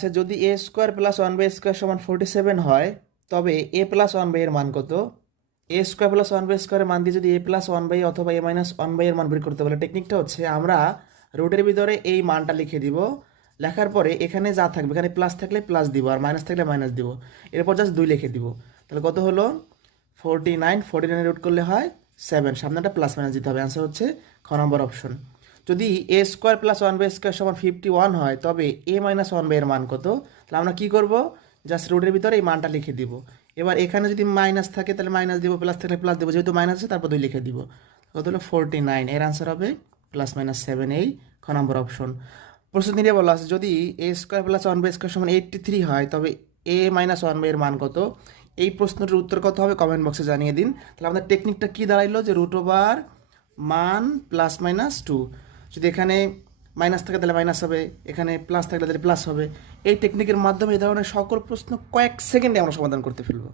আচ্ছা, যদি a square plus one by square সমান 47 হয়, তবে এ প্লাস ওয়ান বাই এর মান কত? এ স্কোয়ার প্লাস ওয়ান বাই স্কোয়ারের মান দিয়ে যদি এ প্লাস ওয়ান বাই অথবা এ মাইনাস ওয়ান বাই এর মান বের করতে বলে, টেকনিকটা হচ্ছে আমরা রুটের ভিতরে এই মানটা লিখে দিব। লেখার পরে এখানে যা থাকবে, এখানে প্লাস থাকলে প্লাস দিব আর মাইনাস থাকলে মাইনাস দিব। এরপর জাস্ট 2 লিখে দিব। তাহলে কত হলো? 49 রুট করলে হয় 7, সামনেটা প্লাস মাইনাস দিতে হবে। অ্যান্সার হচ্ছে খ নম্বর অপশন। যদি a square plus one by square সমান 51 হয়, তবে এ মাইনাস ওয়ান বাই এর মান কত? তাহলে আমরা কী করব? জাস্ট রুটের ভিতরে এই মানটা লিখে দিব। এবার এখানে যদি মাইনাস থাকে তাহলে মাইনাস দিব, প্লাস থাকলে প্লাস দেবো, যেহেতু মাইনাস আছে তারপর 2 লিখে দিব। কত হলো? 49। এর আনসার হবে প্লাস মাইনাস 7, এই খ নম্বর অপশন। প্রশ্ন নিয়ে বলা আছে, যদি a square plus one by square সমান 83 হয়, তবে এ মাইনাস ওয়ান বাই এর মান কত? এই প্রশ্নটির উত্তর কত হবে কমেন্ট বক্সে জানিয়ে দিন। তাহলে আমাদের টেকনিকটা কী দাঁড়াইলো, যে রুট ওভার মান প্লাস মাইনাস 2। যদি এখানে মাইনাস থাকে তাহলে মাইনাস হবে, এখানে প্লাস থাকলে তাহলে প্লাস হবে। এই টেকনিকের মাধ্যমে এই ধরনের সকল প্রশ্ন কয়েক সেকেন্ডে আমরা সমাধান করতে ফেলবো।